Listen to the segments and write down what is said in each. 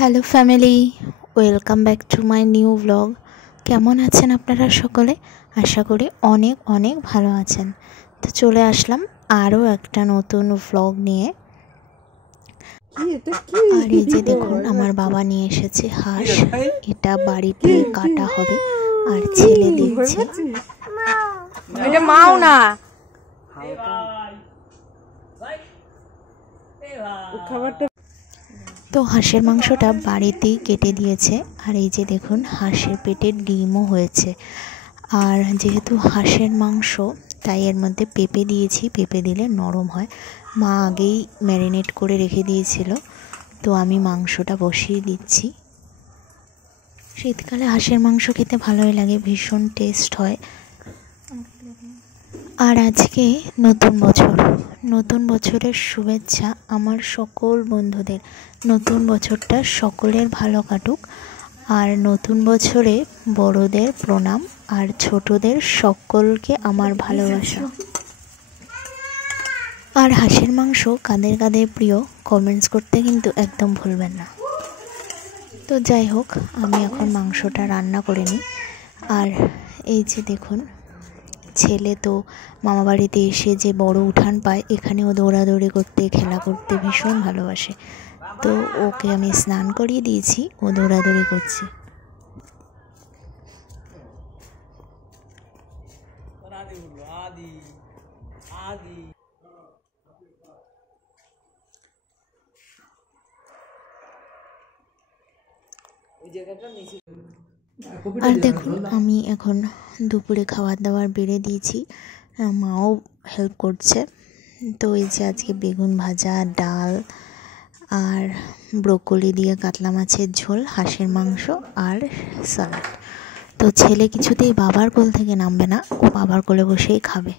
Hello family, welcome back to my new blog. কেমন আছেন আপনারা সকলে? আশা করি অনেক অনেক ভালো আছেন। তো চলে আসলাম আরও একটা নতুন ব্লগ নিয়ে। আর এই যে দেখুন, আমার বাবা নিয়ে এসেছে হাঁস। এটা বাড়িতে কাটা হবে আর ছেলে দেখছে। এটা মাও না, খাবারটা। তো হাঁসের মাংসটা বাড়িতেই কেটে দিয়েছে। আর এই যে দেখুন, হাঁসের পেটে ডিমও হয়েছে। আর যেহেতু হাঁসের মাংস, তাই এর মধ্যে পেঁপে দিয়েছি। পেঁপে দিলে নরম হয়। মা আগেই ম্যারিনেট করে রেখে দিয়েছিল, তো আমি মাংসটা বসিয়ে দিচ্ছি। শীতকালে হাঁসের মাংস খেতে ভালোই লাগে, ভীষণ টেস্ট হয়। আর আজকে নতুন বছরের শুভেচ্ছা আমার সকল বন্ধুদের। নতুন বছরটা সকলের ভালো কাটুক। আর নতুন বছরে বড়দের প্রণাম আর ছোটদের সকলকে আমার ভালোবাসা। আর হাঁসের মাংস কাদের কাদের প্রিয় কমেন্টস করতে কিন্তু একদম ভুলবেন না। তো যাই হোক, আমি এখন মাংসটা রান্না করে নিই। আর এই যে দেখুন, ছেলে তো মামাবাড়িতে এসে যে বড় উঠান পায়, এখানেও দৌড়াদৌড়ি করতে, খেলা করতে ভীষণ ভালোবাসে। তো ওকে আমি স্নান করিয়ে দিয়েছি, ও দৌড়াদৌড়ি করছে। আর দেখুন, আমি এখন দুপুরে খাবার দাবার বেড়ে দিয়েছি, মাও হেল্প করছে। তো এই যে আজকে বেগুন ভাজা, ডাল আর ব্রোকলি দিয়ে কাতলা মাছের ঝোল, হাঁসের মাংস আর স্যালাড। তো ছেলে কিছুতেই বাবার কোল থেকে নামবে না, ও বাবার কোলে বসেই খাবে।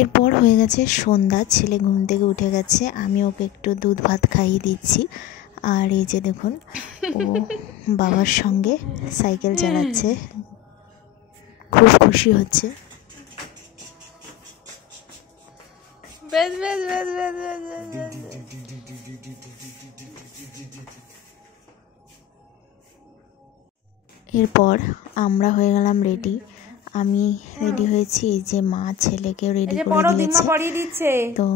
এরপর হয়ে গেছে সন্ধ্যা, ছেলে ঘুম থেকে উঠে গেছে, আমি ওকে একটু দুধ ভাত খাইয়ে দিচ্ছি। আর এই যে দেখুন, ও বাবার সঙ্গে সাইকেল চালাচ্ছে, খুব খুশি হচ্ছে। এরপর আমরা হয়ে গেলাম রেডি। আমি রেডি হয়েছি, এই যে মা ছেলেকেও রেডি করে দিয়েছে। তো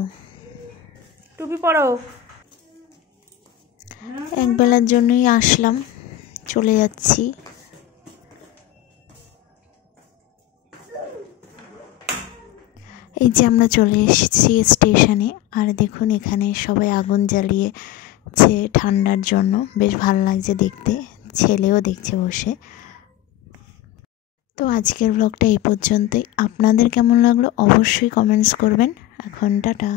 টুপি পরো। একবেলার জন্যই আসলাম, চলে যাচ্ছি। এই যে আমরা চলে এসেছি স্টেশনে। আর দেখুন, এখানে সবাই আগুন জ্বালিয়েছে ঠান্ডার জন্য, বেশ ভালো লাগছে দেখতে। ছেলেও দেখছে বসে। তো আজকের ব্লগটা এই পর্যন্তই। আপনাদের কেমন লাগলো অবশ্যই কমেন্টস করবেন। এখন টাটা।